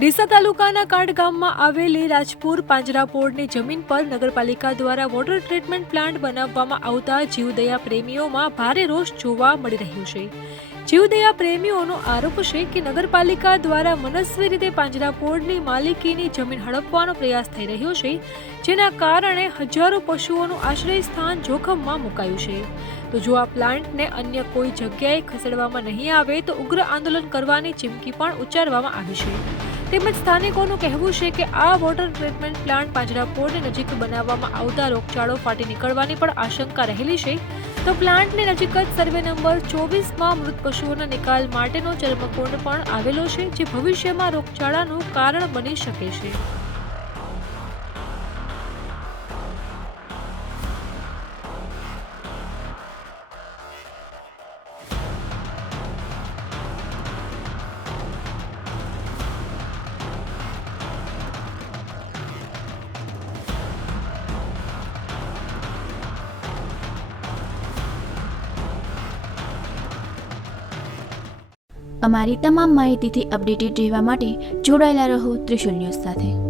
ડીસા તાલુકાના કાંડ ગામમાં આવેલી રાજપુર પાંજરાપોળની જમીન પર નગરપાલિકા દ્વારા વોટર ટ્રીટમેન્ટ પ્લાન્ટ બનાવવામાં આવતા જીવદયા પ્રેમીઓમાં ભારે રોષ જોવા મળી રહ્યો છે। જીવદયા પ્રેમીઓનો આરોપ છે કે નગરપાલિકા દ્વારા મનસ્વી રીતે પાંજરાપોળની માલિકીની જમીન હડપવાનો પ્રયાસ થઈ રહ્યો છે, જેના કારણે હજારો પશુઓનું આશ્રય સ્થાન જોખમમાં મુકાયું છે। તો જો આ પ્લાન્ટને અન્ય કોઈ જગ્યાએ ખસેડવામાં નહીં આવે તો ઉગ્ર આંદોલન કરવાની ચીમકી પણ ઉચ્ચારવામાં આવી છે। તેમજ સ્થાનિકોનું કહેવું છે કે આ વોટર ટ્રીટમેન્ટ પ્લાન્ટ પાંજરાપોળની નજીક બનાવવામાં આવતા રોગચાળો ફાટી નીકળવાની પણ આશંકા રહેલી છે। તો પ્લાન્ટની નજીક જ સર્વે નંબર 24માં મૃત પશુઓના નિકાલ માટેનો ચર્મકુંડ પણ આવેલો છે, જે ભવિષ્યમાં રોગચાળાનું કારણ બની શકે છે। અમારી તમામ માહિતીથી અપડેટેડ રહેવા માટે જોડાયેલા રહો ત્રિશુલ ન્યૂઝ સાથે।